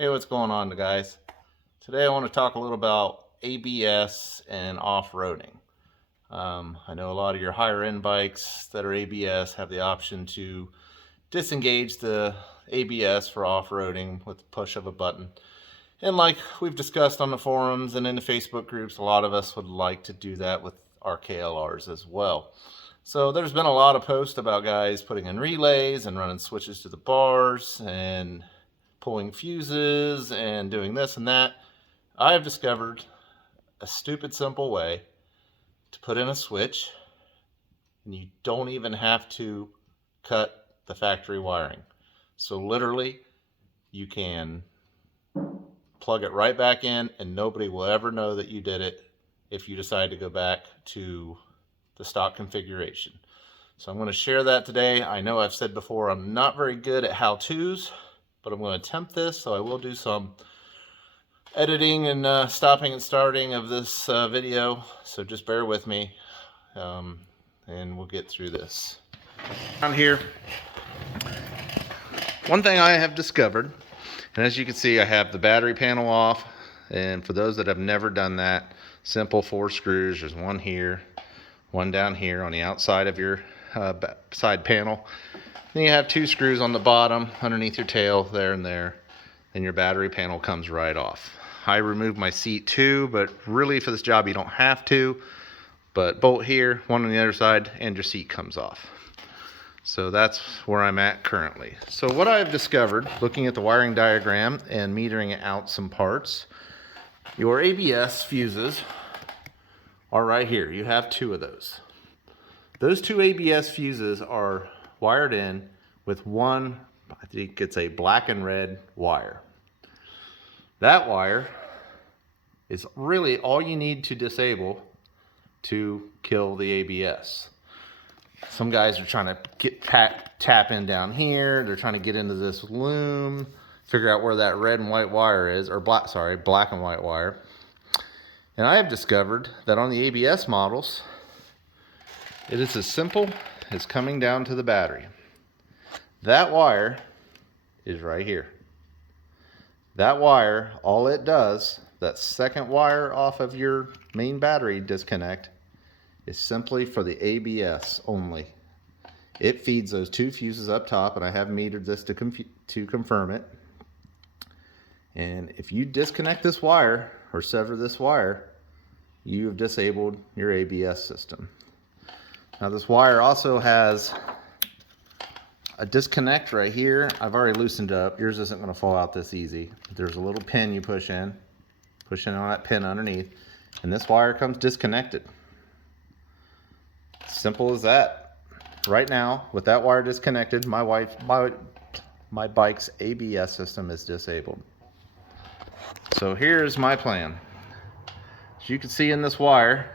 Hey, what's going on, guys? Today I want to talk a little about ABS and off-roading. I know a lot of your higher end bikes that are ABS have the option to disengage the ABS for off-roading with the push of a button. And like we've discussed on the forums and in the Facebook groups, a lot of us would like to do that with our KLRs as well. So there's been a lot of posts about guys putting in relays and running switches to the bars and pulling fuses and doing this and that. I have discovered a stupid simple way to put in a switch, and you don't even have to cut the factory wiring. So literally you can plug it right back in and nobody will ever know that you did it if you decide to go back to the stock configuration. So I'm going to share that today. I know I've said before I'm not very good at how-tos, but I'm going to attempt this, so I will do some editing and stopping and starting of this video, so just bear with me, and we'll get through this. Down here, one thing I have discovered, and as you can see I have the battery panel off, and for those that have never done that, simple 4 screws. There's one here, one down here on the outside of your side panel. Then you have 2 screws on the bottom underneath your tail, there and there. Then your battery panel comes right off. I removed my seat too, but really for this job you don't have to. But bolt here, one on the other side, and your seat comes off. So that's where I'm at currently. So what I've discovered, looking at the wiring diagram and metering out some parts, your ABS fuses are right here. You have 2 of those. Those 2 ABS fuses are wired in with one, I think it's a black and red wire. That wire is really all you need to disable to kill the ABS. Some guys are trying to tap in down here. They're trying to get into this loom, figure out where that red and white wire is, or black and white wire. And I have discovered that on the ABS models, it is as simple as coming down to the battery. That wire is right here. That wire, all it does, that second wire off of your main battery disconnect, is simply for the ABS only. It feeds those 2 fuses up top, and I have metered this to confirm it. And if you disconnect this wire or sever this wire, you have disabled your ABS system. Now this wire also has a disconnect right here. I've already loosened up. Yours isn't going to fall out this easy. There's a little pin you push in on that pin underneath, and this wire comes disconnected. Simple as that. Right now, with that wire disconnected, my bike's ABS system is disabled. So here's my plan. As you can see in this wire,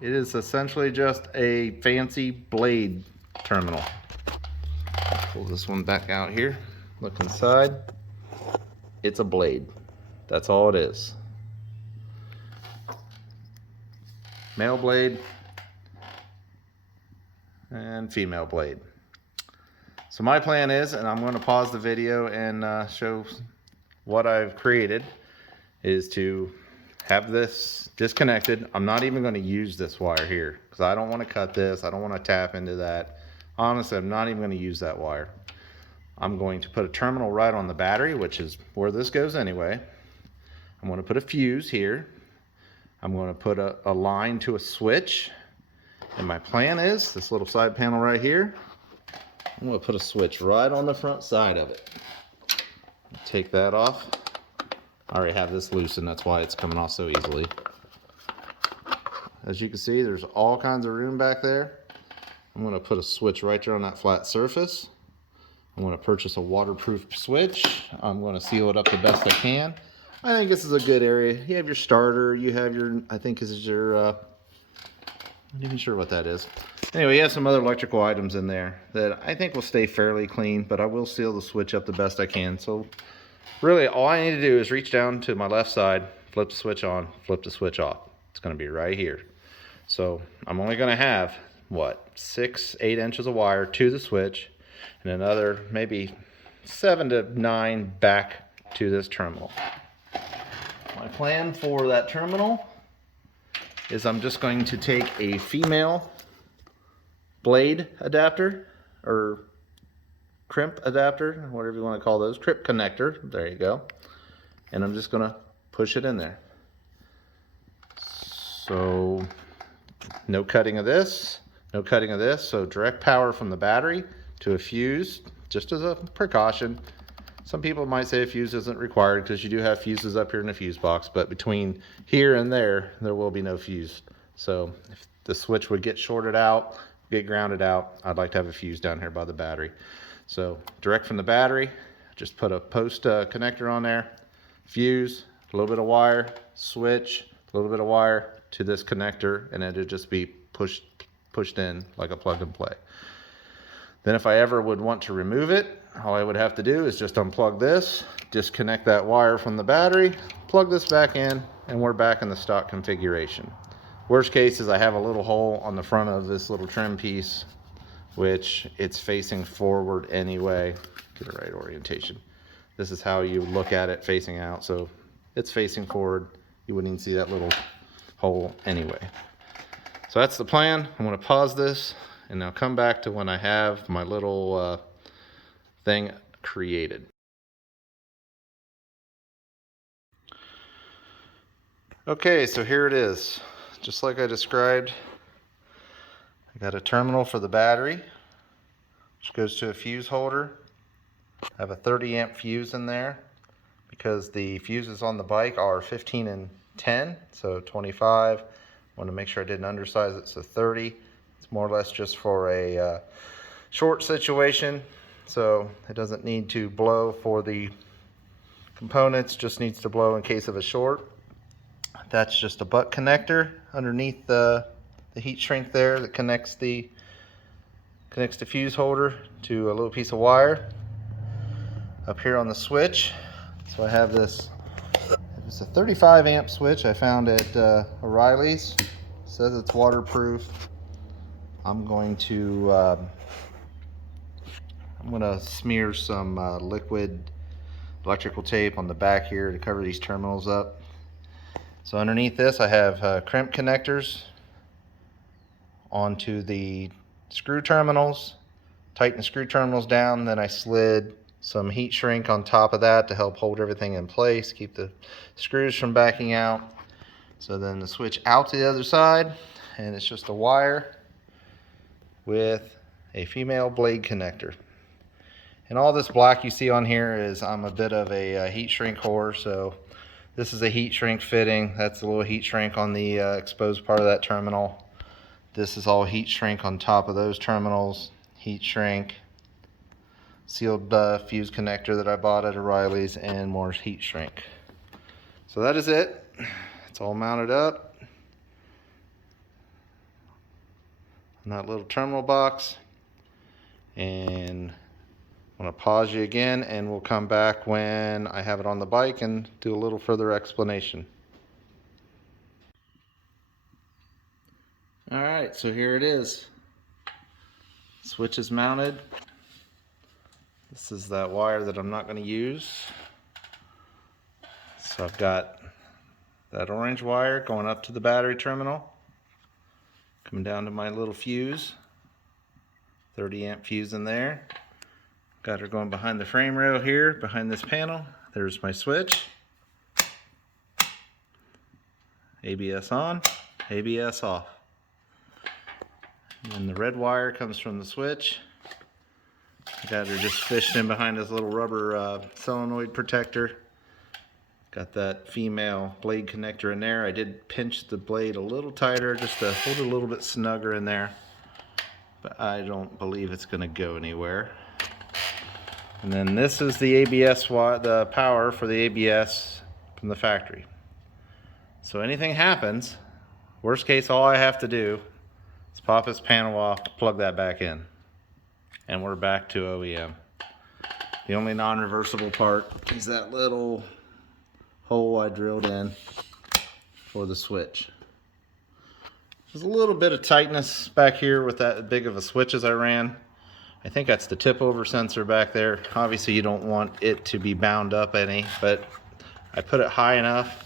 it is essentially just a fancy blade terminal. Pull this one back out here, look inside. It's a blade. That's all it is. Male blade and female blade. So my plan is, and I'm going to pause the video and show what I've created, is to have this disconnected. I'm not even going to use this wire here because I don't want to cut this. I don't want to tap into that. Honestly, I'm not even going to use that wire. I'm going to put a terminal right on the battery, which is where this goes anyway. I'm going to put a fuse here. I'm going to put a line to a switch. And my plan is, this little side panel right here, I'm going to put a switch right on the front side of it. Take that off. I already have this loosened, that's why it's coming off so easily. As you can see, there's all kinds of room back there. I'm going to put a switch right there on that flat surface. I'm going to purchase a waterproof switch. I'm going to seal it up the best I can. I think this is a good area. You have your starter, you have your, I think this is your, I'm not even sure what that is. Anyway, you have some other electrical items in there that I think will stay fairly clean, but I will seal the switch up the best I can. So really all I need to do is reach down to my left side, flip the switch on, flip the switch off. It's going to be right here. So I'm only going to have, what, 6-8 inches of wire to the switch, and another maybe 7 to 9 back to this terminal. My plan for that terminal is I'm just going to take a female blade adapter, or crimp adapter, whatever you want to call those, crimp connector, there you go, and I'm just going to push it in there. So no cutting of this, no cutting of this, so direct power from the battery to a fuse, just as a precaution. Some people might say a fuse isn't required because you do have fuses up here in the fuse box, but between here and there will be no fuse. So if the switch would get shorted out, get grounded out, I'd like to have a fuse down here by the battery. So direct from the battery, just put a post connector on there, fuse, a little bit of wire, switch, a little bit of wire to this connector, and it'll just be pushed in like a plug and play. Then if I ever would want to remove it, all I would have to do is just unplug this, disconnect that wire from the battery, plug this back in, and we're back in the stock configuration. Worst case is I have a little hole on the front of this little trim piece, which it's facing forward anyway. Get the right orientation. This is how you look at it facing out, so it's facing forward. You wouldn't even see that little hole anyway. So that's the plan. I'm going to pause this and I'll come back to when I have my little thing created. Okay, so here it is. Just like I described, I got a terminal for the battery, which goes to a fuse holder. I have a 30 amp fuse in there because the fuses on the bike are 15 and 10, so 25. I want to make sure I didn't undersize it, so 30. It's more or less just for a short situation, so it doesn't need to blow for the components, just needs to blow in case of a short. That's just a butt connector underneath the heat shrink there that connects the fuse holder to a little piece of wire up here on the switch. So I have this, it's a 35 amp switch I found at O'Reilly's. It says it's waterproof. I'm going to smear some liquid electrical tape on the back here to cover these terminals up. So underneath this I have crimp connectors onto the screw terminals, tighten the screw terminals down, then I slid some heat shrink on top of that to help hold everything in place, keep the screws from backing out. So then the switch out to the other side, and it's just a wire with a female blade connector. And all this black you see on here is, I'm a bit of a heat shrink whore, so this is a heat shrink fitting. That's a little heat shrink on the exposed part of that terminal. This is all heat shrink on top of those terminals. Heat shrink, sealed fuse connector that I bought at O'Reilly's, and more heat shrink. So that is it. It's all mounted up in that little terminal box. And I'm going to pause you again, and we'll come back when I have it on the bike and do a little further explanation. Alright, so here it is. Switch is mounted. This is that wire that I'm not going to use. So I've got that orange wire going up to the battery terminal, coming down to my little fuse, 30 amp fuse in there. Got her going behind the frame rail here, behind this panel. There's my switch. ABS on, ABS off. And the red wire comes from the switch. Got her just fished in behind this little rubber solenoid protector. Got that female blade connector in there. I did pinch the blade a little tighter just to hold it a little bit snugger in there, but I don't believe it's going to go anywhere. And then this is the ABS, the power for the ABS from the factory. So anything happens, worst case, all I have to do is pop this panel off, plug that back in, and we're back to OEM. The only non-reversible part is that little hole I drilled in for the switch. There's a little bit of tightness back here with that big of a switch as I ran, I think that's the tip over sensor back there. Obviously you don't want it to be bound up any, but I put it high enough.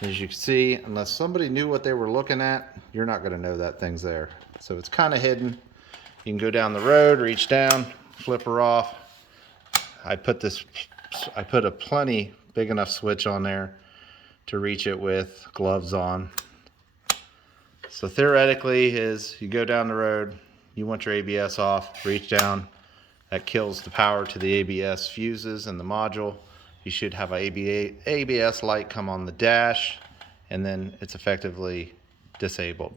As you can see, unless somebody knew what they were looking at, you're not going to know that thing's there. So it's kind of hidden. You can go down the road, reach down, flip her off. I put a plenty big enough switch on there to reach it with gloves on. So theoretically is you go down the road, you want your ABS off, reach down, that kills the power to the ABS fuses and the module. You should have a ABS light come on the dash, and then it's effectively disabled.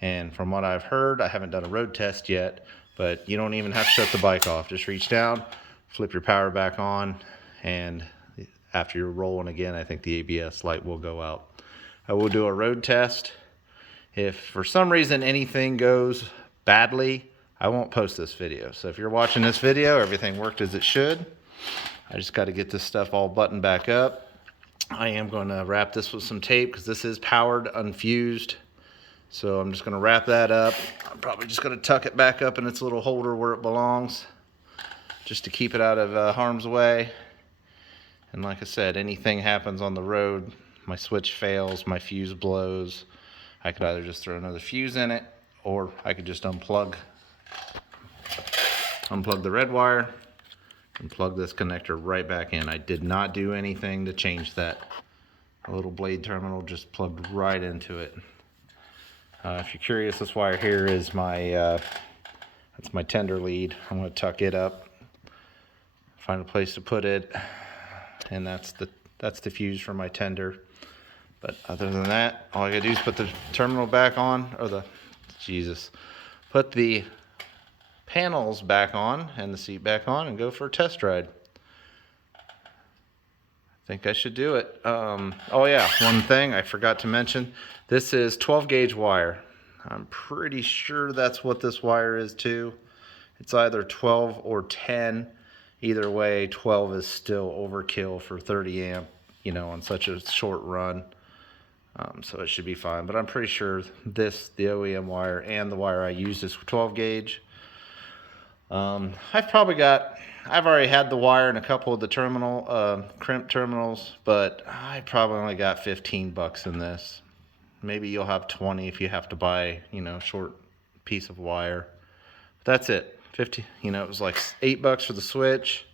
And from what I've heard, I haven't done a road test yet, but you don't even have to shut the bike off. Just reach down, flip your power back on, and after you're rolling again, I think the ABS light will go out. I will do a road test. If for some reason anything goes badly, I won't post this video. So if you're watching this video, everything worked as it should. I just got to get this stuff all buttoned back up. I am going to wrap this with some tape because this is powered unfused. So I'm just going to wrap that up. I'm probably just going to tuck it back up in its little holder where it belongs, just to keep it out of harm's way. And like I said, anything happens on the road, my switch fails, my fuse blows, I could either just throw another fuse in it, or I could just unplug the red wire and plug this connector right back in. I did not do anything to change that. A little blade terminal just plugged right into it. If you're curious, this wire here is my that's my tender lead. I'm going to tuck it up, find a place to put it, and that's the fuse for my tender. But other than that, all I gotta do is put the terminal back on, or put the panels back on and the seat back on and go for a test ride. I think I should do it. Oh yeah, one thing I forgot to mention, this is 12 gauge wire. I'm pretty sure that's what this wire is too. It's either 12 or 10. Either way, 12 is still overkill for 30 amp, you know, on such a short run. So it should be fine, but I'm pretty sure the OEM wire and the wire I used is 12 gauge. I've already had the wire in a couple of the crimp terminals, but I probably only got 15 bucks in this. Maybe you'll have 20 if you have to buy, you know, short piece of wire. But that's it. 50, you know, it was like 8 bucks for the switch.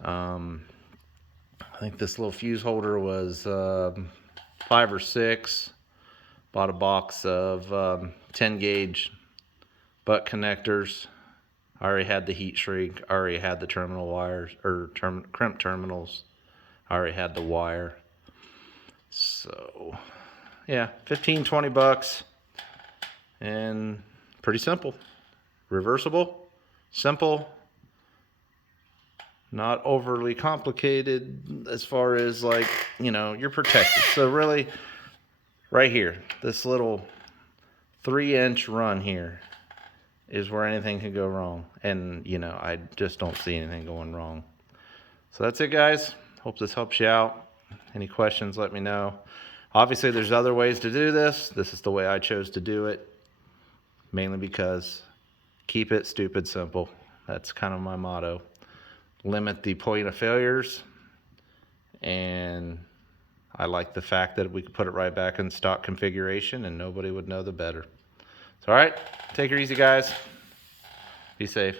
I think this little fuse holder was 5 or 6. Bought a box of 10 gauge butt connectors. I already had the heat shrink. I already had the terminal wires, or crimp terminals. I already had the wire. So yeah, 15, 20 bucks, and pretty simple. Reversible, simple, not overly complicated as far as, like, you know, you're protected. So really, right here, this little 3-inch run here is where anything can go wrong. And, you know, I just don't see anything going wrong. So that's it, guys. Hope this helps you out. Any questions, let me know. Obviously, there's other ways to do this. This is the way I chose to do it, mainly because keep it stupid simple. That's kind of my motto. Limit the point of failures, and I like the fact that we could put it right back in stock configuration and nobody would know the better. So, all right, take it easy, guys. Be safe.